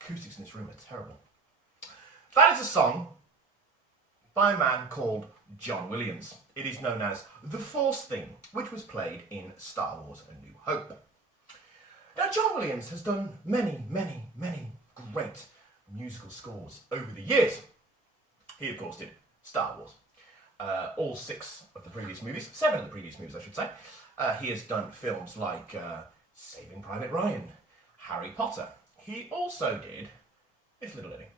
Acoustics in this room are terrible. That is a song by a man called John Williams. It is known as the Force theme, which was played in Star Wars A New Hope. Now, John Williams has done many, many, many great musical scores over the years. He, of course, did Star Wars. All 6 of the previous movies, 7 of the previous movies, I should say. He has done films like Saving Private Ryan, Harry Potter. He also did this little lady.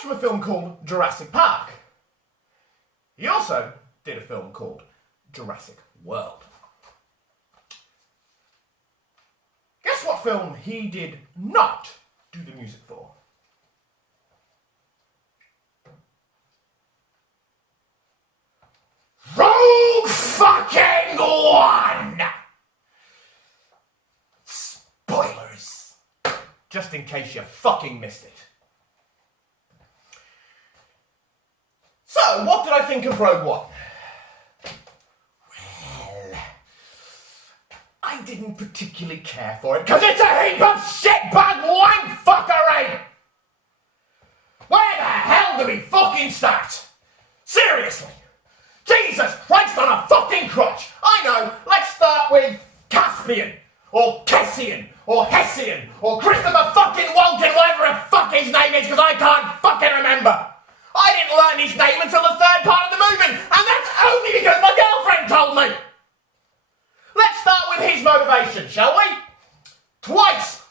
From a film called Jurassic Park. He also did a film called Jurassic World. Guess what film he did not do the music for? Rogue fucking One! Spoilers. Just in case you fucking missed it. So, what did I think of Rogue One? Well, I didn't particularly care for it because it's a heap of shitbag wankfuckery! Where the hell do we fucking start? Seriously! Jesus Christ on a fucking crotch! I know, let's start with Caspian, or Cassian, or Hessian, or Christopher fucking Walken, whatever the fuck his name is, because I can't fucking remember! I didn't learn his name until the 3rd part of the movie, and that's only because my girlfriend told me! Let's start with his motivation, shall we? Twice,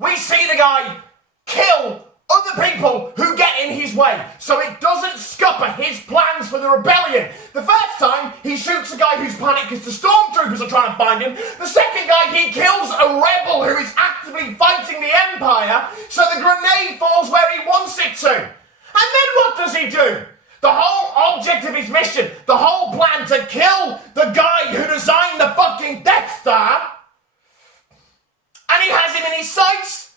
we see the guy kill other people who get in his way, so it doesn't scupper his plans for the rebellion. The first time, he shoots a guy who's panicked because the stormtroopers are trying to find him. The second guy, he kills a rebel who is actively fighting the Empire, so the grenade falls where he wants it to. And then what does he do? The whole object of his mission, the whole plan to kill the guy who designed the fucking Death Star, and he has him in his sights,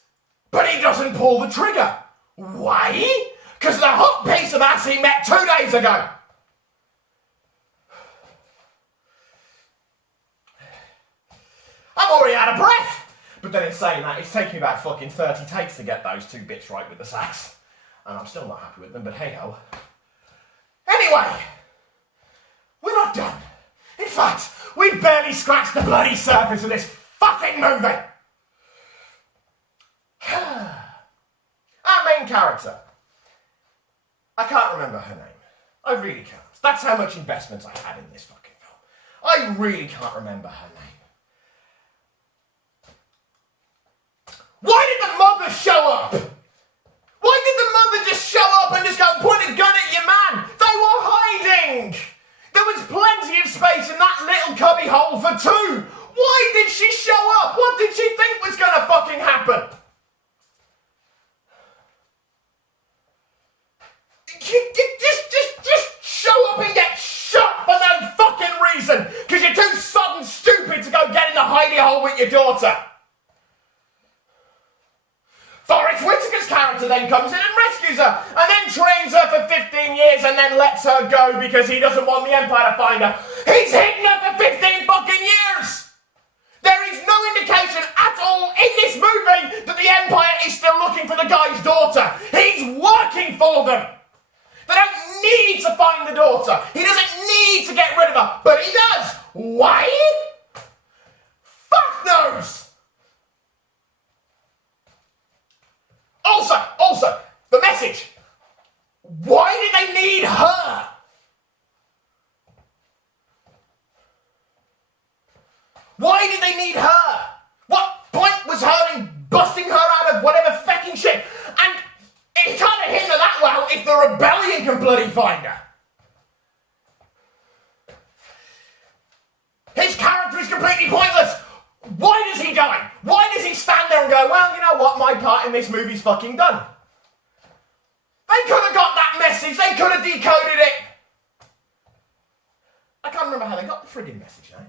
but he doesn't pull the trigger. Why? Because of the hot piece of ass he met 2 days ago. I'm already out of breath. But then in saying that, it's taken me about fucking 30 takes to get those 2 bits right with the sax. And I'm still not happy with them, but hey-ho. Anyway, we're not done. In fact, we've barely scratched the bloody surface of this fucking movie. Our main character. I can't remember her name. I really can't. That's how much investment I had in this fucking film. I really can't remember her name. Why did the mother show up? Why did the mother just show up and just go and point a gun at your man? They were hiding! There was plenty of space in that little cubby hole for 2! Why did she show up? What did she think was gonna fucking happen? Just show up and get shot for no fucking reason! Because you're too sodden stupid to go get in the hidey hole with your daughter! Forrest Whitaker's character then comes in and rescues her, and then trains her for 15 years and then lets her go because he doesn't want the Empire to find her. He's hidden her for 15 fucking years! There is no indication at all in this movie that the Empire is still looking for the guy's daughter. He's working for them! They don't need to to find the daughter. He doesn't need to get rid of her, but he does. Why? Fuck knows. Also, the message. Why did they need her? Why did they need her? What point was her in busting her out of whatever fecking shit? And it can't hinder that well if the rebellion can bloody find her. His character is completely pointless. Why does he die? Why does he stand there and go, well, you know what, my part in this movie's fucking done? They could have got that message. They could have decoded it. I can't remember how they got the friggin' message now.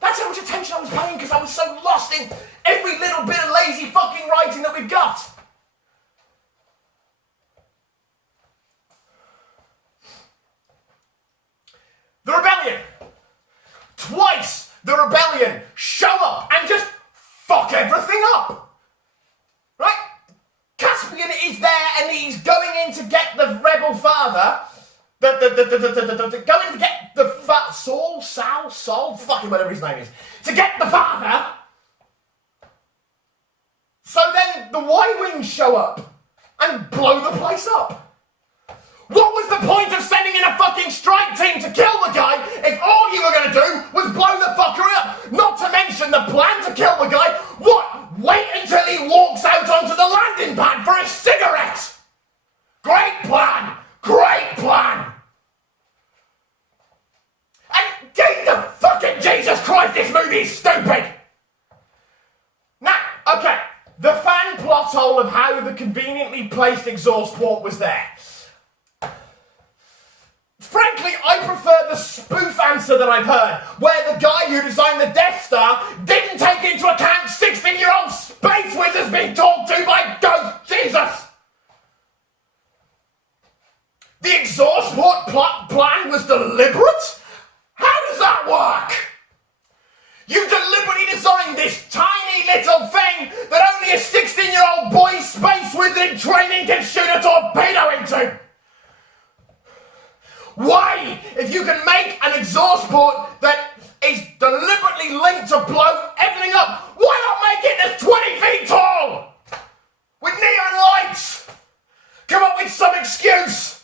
That's how much attention I was paying because I was so lost in every little bit of lazy fucking writing that we've got. The rebellion. Twice the rebellion show up and just fuck everything up. Right? Caspian is there and he's going in to get the rebel father. Going to get the Saul, fucking whatever his name is. To get the father. So then the Y-Wings show up and blow the place up. What was the point of sending in a fucking strike team to kill the guy if all you were going to do was blow the fucker up? Not to mention the plan to kill the guy. What? Wait until he walks out onto the landing pad for a cigarette. Great plan. Great plan. And fucking Jesus Christ, this movie is stupid. Now, okay, the fan plot hole of how the conveniently placed exhaust port was there. Frankly, I prefer the spoof answer that I've heard, where the guy who designed the Death Star didn't take into account 16-year-old space wizards being talked to by Ghost Jesus. The exhaust port plan was deliberate? How does that work? You deliberately designed this tiny little thing that only a 16-year-old boy space wizard training can shoot a torpedo into. Why? If you can make an exhaust port that is deliberately linked to blow everything up, why not make it that's 20 feet tall? With neon lights? Come up with some excuse.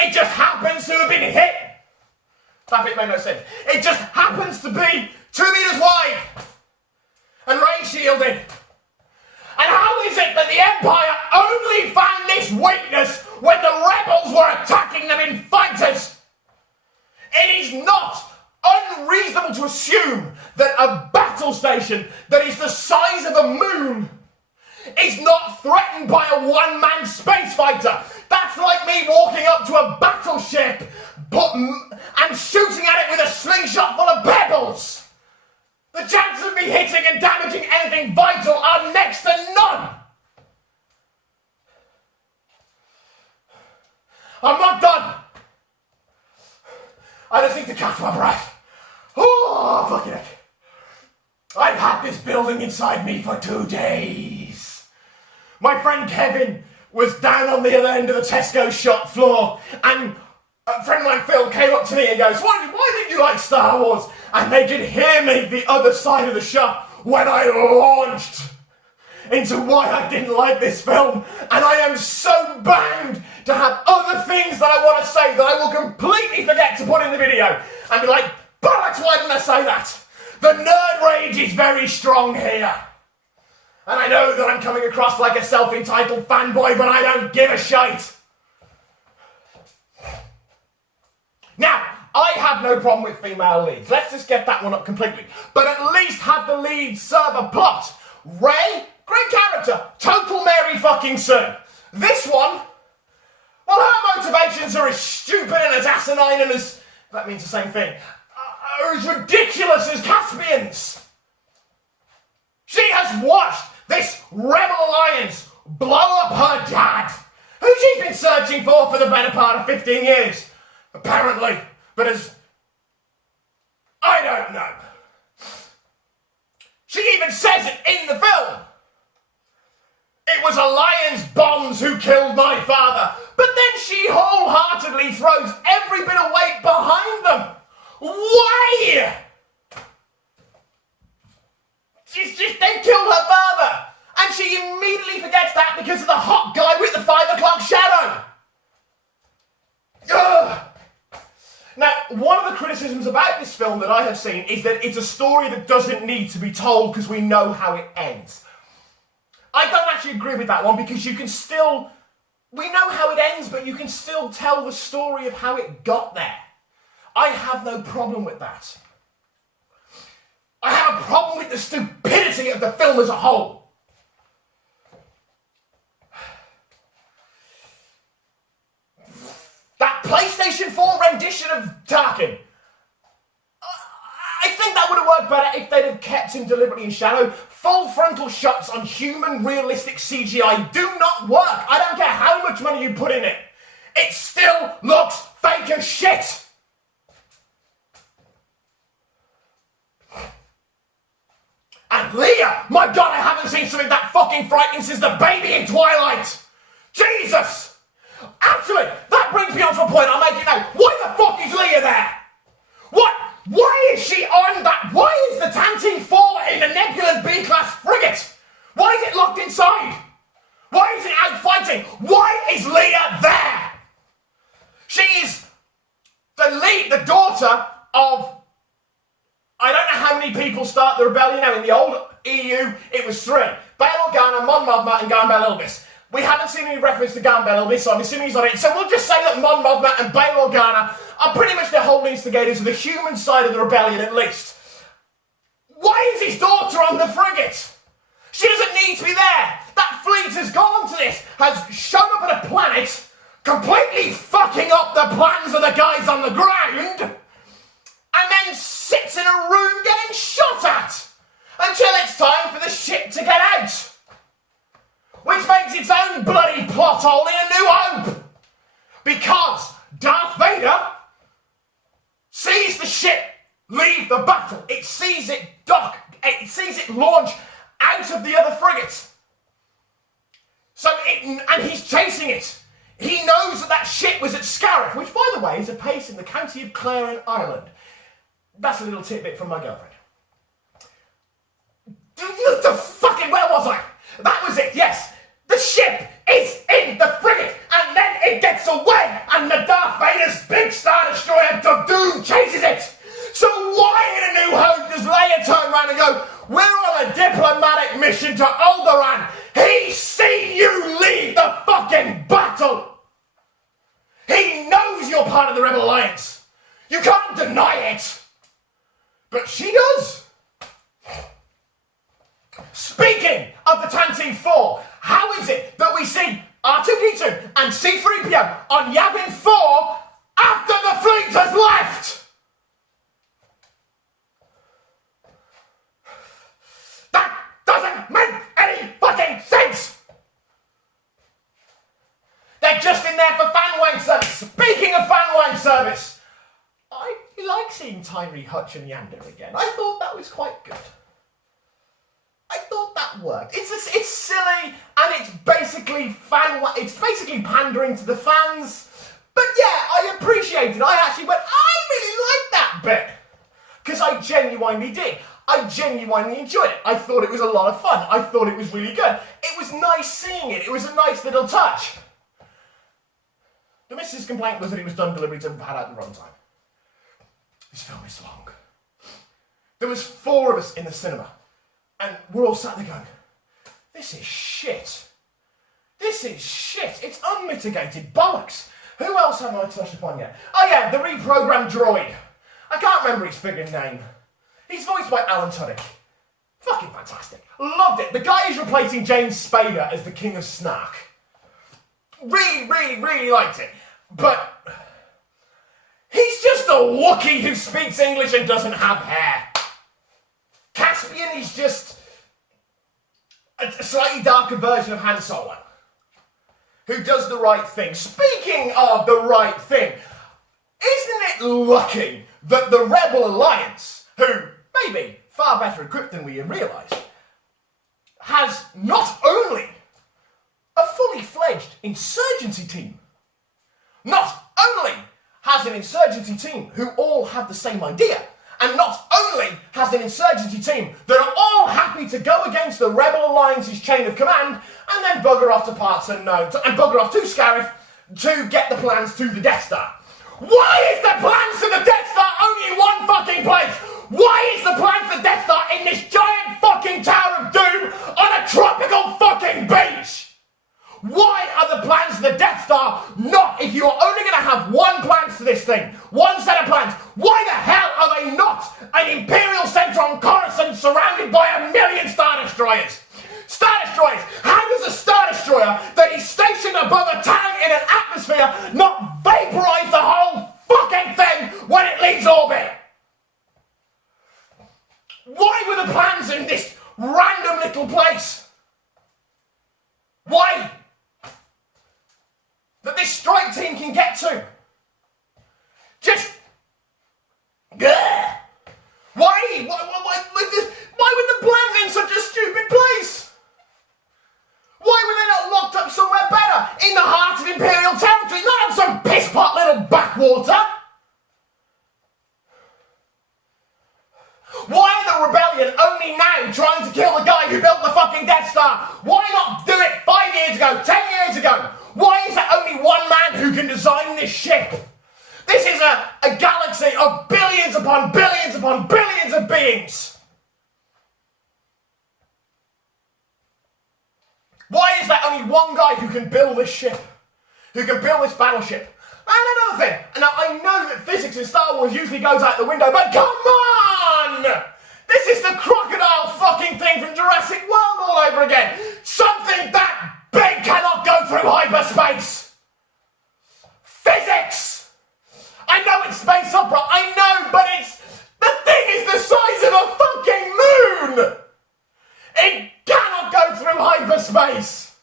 It just happens to have been hit. That bit made no sense. It just happens to be 2 meters wide and ray shielded. And how is it that the Empire only found this weakness when the rebels were attacking them in fighters? It is not unreasonable to assume that a battle station that is the size of a moon is not threatened by a one-man space fighter. That's like me walking up to a battleship and shooting at it with a slingshot full of pebbles. The chances of me hitting and damaging anything vital are next to none. I'm not done. I just need to catch my breath. Oh, fucking heck. I've had this building inside me for 2 days. My friend Kevin was down on the other end of the Tesco shop floor, and a friend of mine, Phil, came up to me and goes, why didn't you like Star Wars? And they could hear me the other side of the shop when I launched into why I didn't like this film. And I am so banged to have other things that I want to say that I will completely forget to put in the video. And be like, bollocks, why didn't I say that? The nerd rage is very strong here. And I know that I'm coming across like a self-entitled fanboy, but I don't give a shite. Now, I have no problem with female leads. Let's just get that one up completely. But at least have the lead serve a plot. Rey, great character, total Mary fucking Sue. This one, well, her motivations are as stupid and as asinine and as, that means the same thing, are as ridiculous as Caspian's. She has watched this rebel alliance blow up her dad, who she's been searching for the better part of 15 years. Apparently, but as I don't know. She even says it in the film. It was Alliance bombs who killed my father. But then she wholeheartedly throws every bit of weight behind them. Why? They killed her father. And she immediately forgets that because of the hot guy with the 5 o'clock shadow. Ugh. Now, one of the criticisms about this film that I have seen is that it's a story that doesn't need to be told because we know how it ends. I don't actually agree with that one because we know how it ends, but you can still tell the story of how it got there. I have no problem with that. I have a problem with the stupidity of the film as a whole. That PlayStation 4 rendition of Tarkin. I think that would have worked better if they'd have kept him deliberately in shadow. Full frontal shots on human realistic CGI do not work. I don't care how much money you put in it. It still looks fake as shit. And Leia, my God, I haven't seen something that fucking frightening since the baby in Twilight. Jesus. Actually, that brings me on to a point I'm making now. Why the fuck is Leia there? What? Why is she on that? Why is the Tantive 4 in a Nebulan B-class frigate? Why is it locked inside? Why is it out fighting? Why is Leia there? She is the daughter of, I don't know how many people start the rebellion now. In the old EU, it was 3. Bail Organa, Mon Mothma, and Garn Bel Ilbis. We haven't seen any reference to Garn Bel Ilbis, so I'm assuming he's not in it. So we'll just say that Mon Mothma and Bail Organa are pretty much the whole instigators of the human side of the rebellion, at least. Why is his daughter on the frigate? She doesn't need to be there. That fleet has gone onto this, has shown up at a planet, completely fucking up the plans of the guys on the ground, and then sits in a room getting shot at until it's time for the ship to get out. Which makes its own bloody plot hole in A New Hope. Because Darth Vader sees the ship leave the battle. It sees it dock. It sees it launch out of the other frigate. And he's chasing it. He knows that ship was at Scariff, which, by the way, is a place in the county of Clare in Ireland. That's a little tidbit from my girlfriend. Where was I? That was it, yes. The ship is in the frigate, and then it gets away, and the Darth Vader's big Star Destroyer Doom chases it. So why in A New Hope does Leia turn around and go, we're on a diplomatic mission to Alderaan. He's seen you leave the fucking battle. He knows you're part of the Rebel Alliance. You can't deny it. But she does. Speaking of the Tantive 4, how is it that we see R2-D2 and C-3PO on Yavin 4 after the fleet has left? That doesn't make any fucking sense! They're just in there for fan wank service. Speaking of fan wank service, I like seeing Tyree, Hutch and Yander again. I thought that was quite good. I thought that worked. It's silly and it's basically pandering to the fans. But yeah, I appreciate it. I actually went, I really liked that bit. Because I genuinely did. I genuinely enjoyed it. I thought it was a lot of fun. I thought it was really good. It was nice seeing it. It was a nice little touch. The missus' complaint was that it was done deliberately to pad out the runtime. This film is long. There was 4 of us in the cinema. And we're all sat there going, this is shit. This is shit. It's unmitigated bollocks. Who else have I touched upon yet? Oh yeah, the reprogrammed droid. I can't remember his friggin' name. He's voiced by Alan Tudyk. Fucking fantastic. Loved it. The guy who's replacing James Spader as the King of Snark. Really, really, really liked it. But he's just a Wookiee who speaks English and doesn't have hair. Caspian is just a slightly darker version of Han Solo, who does the right thing. Speaking of the right thing, isn't it lucky that the Rebel Alliance, who may be far better equipped than we realise, has not only fully fledged insurgency team. Not only has an insurgency team who all have the same idea, and not only has an insurgency team that are all happy to go against the Rebel Alliance's chain of command and then bugger off to parts unknown and bugger off to Scarif to get the plans to the Death Star. Why is the plans to the Death Star only in one fucking place? Why is the plans to the Death Star in this giant fucking Tower of Doom on a tropical fucking beach? Why are the plans to the Death Star not, if you're only going to have one plans to this thing, one set of plans, why the hell are they not an Imperial centre on Coruscant surrounded by 1 million Star Destroyers? Star Destroyers! How does a Star Destroyer that is stationed above a town in an atmosphere not vaporise the whole fucking thing when it leaves orbit? Why were the plans in this random little place? Why? That this strike team can get to. Just... Why? Why were the plans in such a stupid place? Why were they not locked up somewhere better? In the heart of Imperial territory, not on some piss-pot little backwater? Why the rebellion only now trying to kill the guy who built the fucking Death Star? Why not do it 5 years ago, 10 years ago? Why is there only one man who can design this ship? This is a galaxy of billions upon billions upon billions of beings. Why is there only one guy who can build this ship? Who can build this battleship? And another thing, now I know that physics in Star Wars usually goes out the window, but come on! This is the crocodile fucking thing from Jurassic World all over again. Something that big cannot go through hyperspace. Physics! I know it's space opera, I know, but the thing is the size of a fucking moon! It cannot go through hyperspace!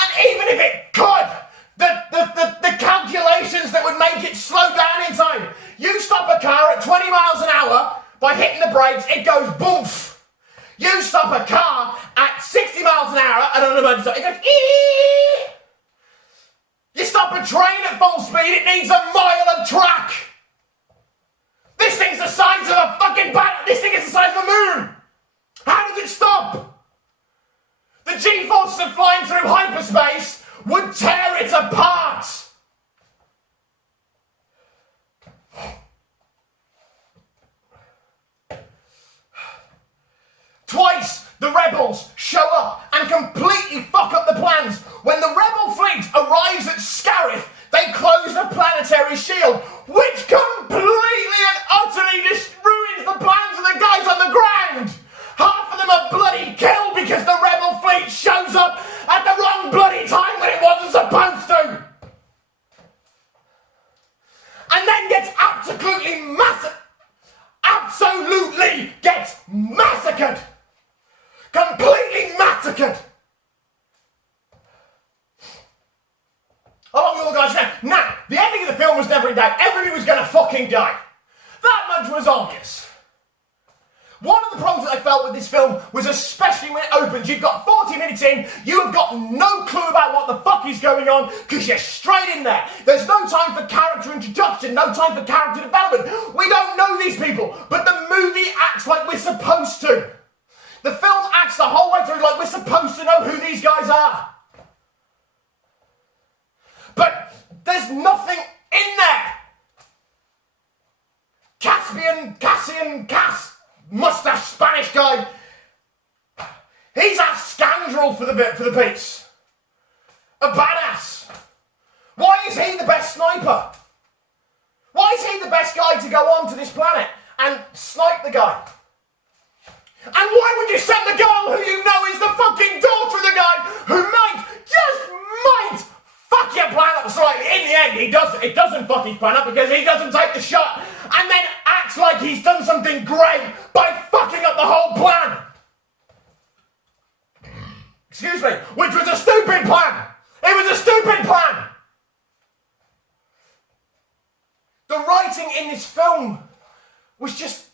And even if it could, the calculations that would make it slow down in time. You stop a car at 20 miles an hour by hitting the brakes, it goes boomf. You stop a car at 60 miles an hour at an emergency, it goes ee. You stop a train at full speed, it needs a mile of track. This thing's the size of a fucking this thing is the size of the moon. How does it stop? The G-forces of flying through hyperspace would tear it apart. Twice the rebels show up and completely fuck up the plans. When the rebel fleet arrives at Scarif, they close the planetary shield, which completely and utterly ruins the plans of the guys on the ground. Half of them are bloody killed because the rebel fleet shows up at the wrong bloody time when it wasn't supposed to. And then gets absolutely gets massacred. Completely massacred. Along with all the guys now. Now, the ending of the film was never in doubt. Everybody was going to fucking die. That much was obvious. One of the problems that I felt with this film was, especially when it opens, you've got 40 minutes in, you have got no clue about what the fuck is going on, because you're straight in there. There's no time for character introduction, no time for character development. We don't know these people, but the movie acts like we're supposed to. The film acts the whole way through like we're supposed to know who these guys are. But there's nothing in there. Cass, mustache Spanish guy. He's a scoundrel for the piece. A badass. Why is he the best sniper? Why is he the best guy to go onto this planet and snipe the guy? And why would you send the girl who you know is the fucking daughter of the guy who might fuck your plan up slightly? In the end, it doesn't fuck his plan up because he doesn't take the shot and then acts like he's done something great by fucking up the whole plan. Excuse me, which was a stupid plan. It was a stupid plan. The writing in this film was just,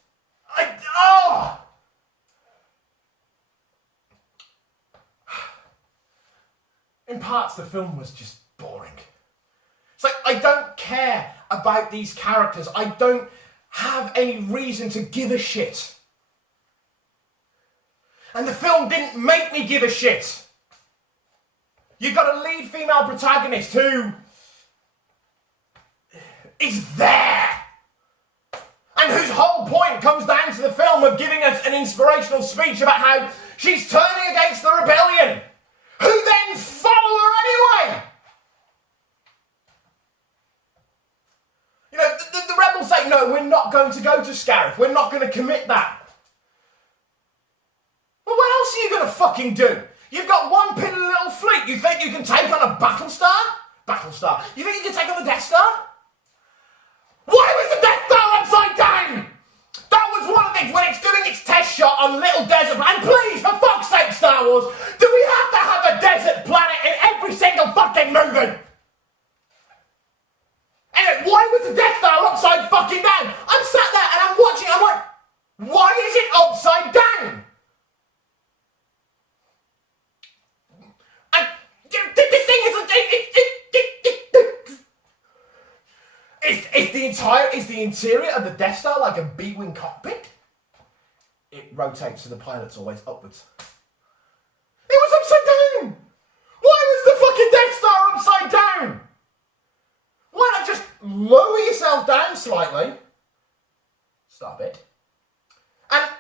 in parts the film was just boring. It's like, I don't care about these characters. I don't have any reason to give a shit. And the film didn't make me give a shit. You've got a lead female protagonist who is there. And whose whole point comes down to the film of giving us an inspirational speech about how she's turning against the rebellion. Who then follow her anyway? You know, the rebels say, no, we're not going to go to Scarif. We're not going to commit that. Well, what else are you going to fucking do? You've got one piddly little fleet. You think you can take on a Battlestar? Battlestar. You think you can take on the Death Star? Why was the Death Star upside down? That was one of the things when it's doing its test shot on Little Desert. And please, for fuck's sake, Star Wars, do we have to have a desert planet in every single fucking movie? Anyway, why was the Death Star upside fucking down? I'm sat there and I'm watching, I'm like, why is it upside down? And this thing is the interior of the Death Star like a B-wing cockpit? It rotates so the pilot's always upwards. It was upside down! Why was the fucking Death Star upside down? Why not just lower yourself down slightly? Stop it. And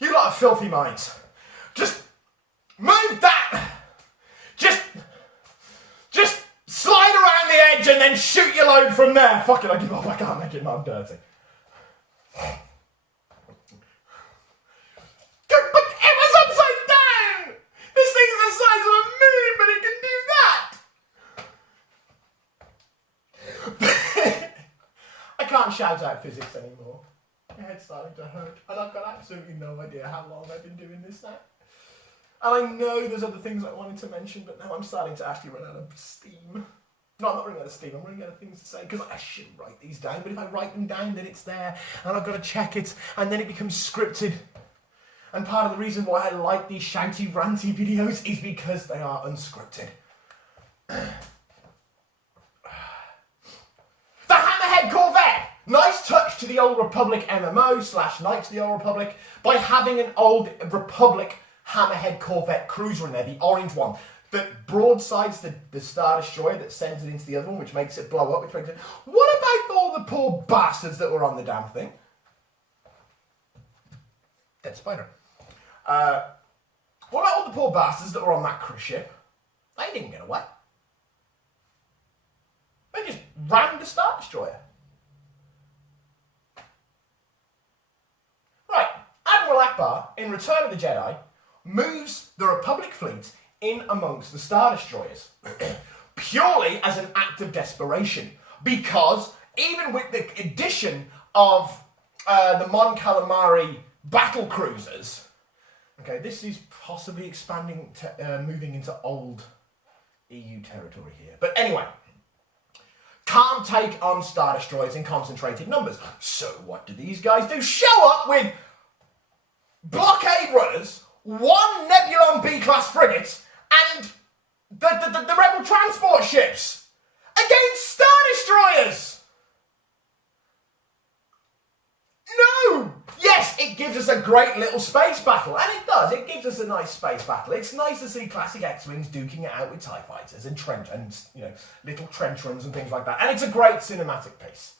you lot of filthy minds. Just move that. Just slide around the edge and then shoot your load from there. Fuck it, I give up. I can't make it. No, I'm dirty. But it was upside down. This thing's the size of a moon, but it can do that. I can't shout out physics anymore. My head's starting to hurt, and I've got absolutely no idea how long I've been doing this now. And I know there's other things I wanted to mention, but now I'm starting to actually run out of steam. No, I'm not running out of steam, I'm running out of things to say, because I should write these down, but if I write them down, then it's there, and I've got to check it, and then it becomes scripted. And part of the reason why I like these shouty, ranty videos is because they are unscripted. The Hammerhead Corvette! Nice touch to the Old Republic MMO / Knights of the Old Republic by having an Old Republic Hammerhead Corvette cruiser in there, the orange one, that broadsides the Star Destroyer that sends it into the other one, which makes it blow up, which makes it... What about all the poor bastards that were on the damn thing? Dead spider. What about all the poor bastards that were on that cruise ship? They didn't get away. They just rammed the Star Destroyer. Right, Admiral Akbar, in Return of the Jedi, moves the Republic fleet in amongst the Star Destroyers, purely as an act of desperation, because even with the addition of the Mon Calamari battle cruisers, okay, this is possibly expanding, moving into old EU territory here, but anyway, can't take on Star Destroyers in concentrated numbers. So what do these guys do? Show up with blockade runners, one Nebulon B-class frigate, and the rebel transport ships against Star Destroyers. No! Yes, it gives us a great little space battle, and it does. It gives us a nice space battle. It's nice to see classic X-Wings duking it out with TIE fighters and little trench runs and things like that. And it's a great cinematic piece.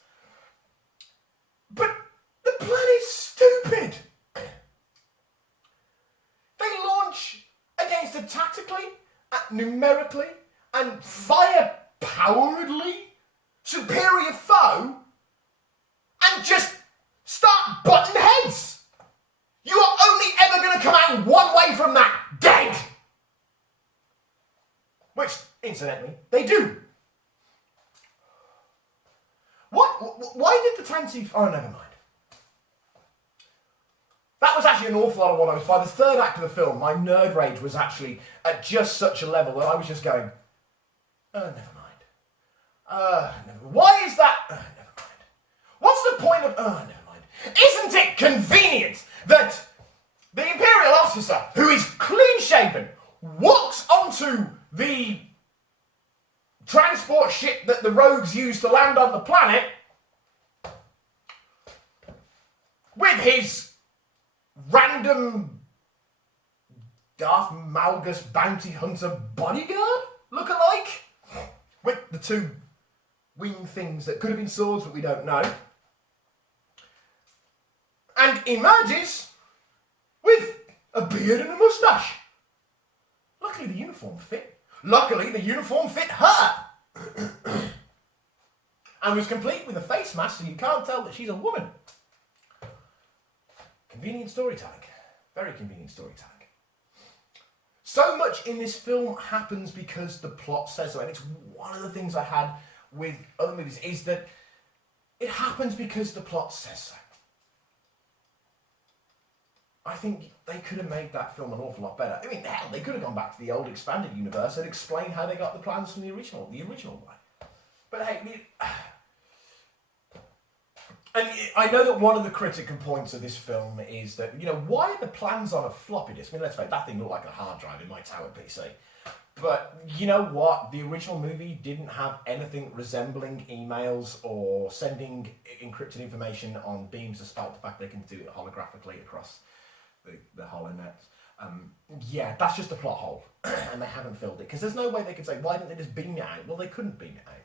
But the plan is stupid. They launch against a tactically, numerically, and firepoweredly superior foe, and just start butting heads. You are only ever going to come out one way from that, dead. Which, incidentally, they do. Why did the Tansi... Oh, never mind. That was actually an awful lot of what I was... By the third act of the film, my nerd rage was actually at just such a level that I was just going, never mind. Why is that... never mind. What's the point of... never mind. Isn't it convenient that the Imperial officer, who is clean-shaven, walks onto the transport ship that the rogues use to land on the planet with his random Darth Malgus bounty hunter bodyguard look-alike, with the two wing things that could have been swords but we don't know, and emerges with a beard and a moustache. Luckily the uniform fit. Luckily the uniform fit her. And was complete with a face mask so you can't tell that she's a woman. Convenient storytelling. Very convenient storytelling. So much in this film happens because the plot says so, and it's one of the things I had with other movies, is that it happens because the plot says so. I think they could have made that film an awful lot better. I mean, hell, they could have gone back to the old expanded universe and explained how they got the plans from the original one. But hey, and I know that one of the critical points of this film is that, why are the plans on a floppy disk? I mean, let's face it, that thing looked like a hard drive in my tower PC. But you know what? The original movie didn't have anything resembling emails or sending encrypted information on beams, despite the fact they can do it holographically across the HoloNet. Yeah, that's just a plot hole, and they haven't filled it, because there's no way they could say, why didn't they just beam it out? Well, they couldn't beam it out.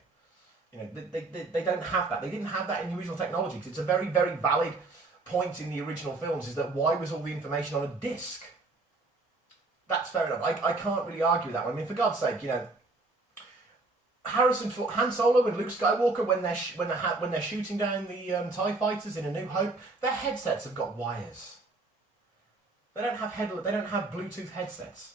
They don't have that. They didn't have that in the original technology, because it's a very, very valid point in the original films, is that why was all the information on a disc? That's fair enough. I can't really argue that one. I mean, for God's sake, Han Solo and Luke Skywalker, when they're shooting down the TIE fighters in A New Hope, their headsets have got wires. They don't have Bluetooth headsets.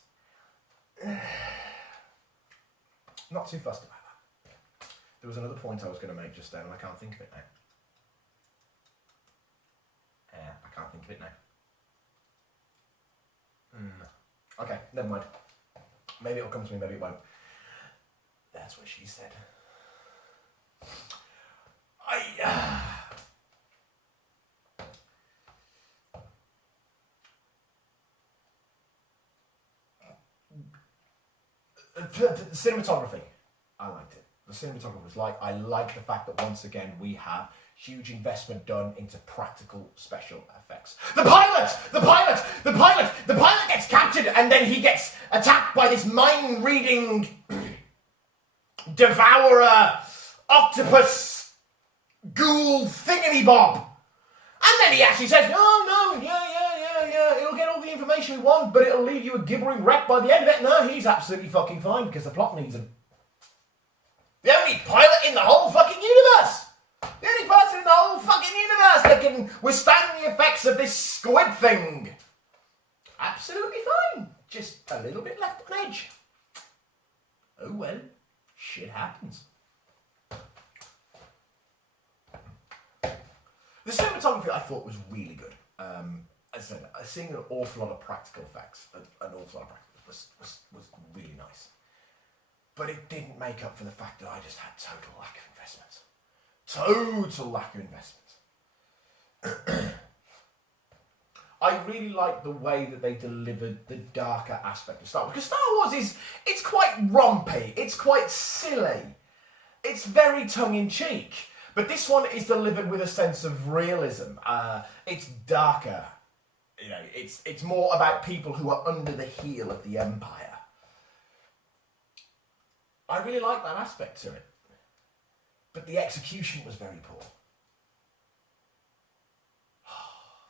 Not too fussed about that. There was another point I was going to make just then, and I can't think of it now. I can't think of it now. Okay, never mind. Maybe it'll come to me, maybe it won't. That's what she said. The cinematography, I liked it. The cinematography was I like the fact that once again we have huge investment done into practical special effects. The pilot gets captured, and then he gets attacked by this mind-reading devourer octopus ghoul thingamy-bob. And then he actually says, oh no, yeah, it'll get all the information we want, but it'll leave you a gibbering wreck by the end of it. No, he's absolutely fucking fine, because the plot needs him. The only pilot in the whole fucking universe! The only person in the whole fucking universe that can withstand the effects of this squid thing. Absolutely fine. Just a little bit left on edge. Oh well, shit happens. The cinematography I thought was really good. As I said, seeing an awful lot of practical effects, was really nice. But it didn't make up for the fact that I just had total lack of investment. Total lack of investment. I really like the way that they delivered the darker aspect of Star Wars. Because Star Wars it's quite rompy, it's quite silly, it's very tongue-in-cheek. But this one is delivered with a sense of realism. It's darker. It's more about people who are under the heel of the Empire. I really like that aspect to it. But the execution was very poor.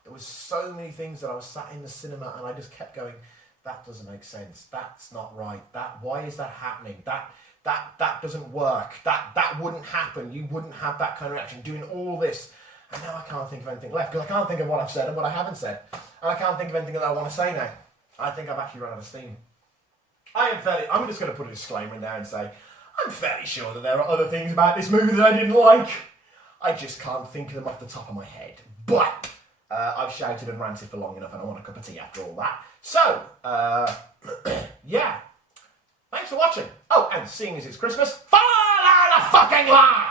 There was so many things that I was sat in the cinema and I just kept going, that doesn't make sense. That's not right. Why is that happening? That doesn't work. That wouldn't happen. You wouldn't have that kind of reaction doing all this. And now I can't think of anything left, because I can't think of what I've said and what I haven't said. And I can't think of anything that I want to say now. I think I've actually run out of steam. I'm just going to put a disclaimer in there and say, I'm fairly sure that there are other things about this movie that I didn't like. I just can't think of them off the top of my head. But I've shouted and ranted for long enough and I want a cup of tea after all that. So, yeah. Thanks for watching. Oh, and seeing as it's Christmas, fall out of fucking line!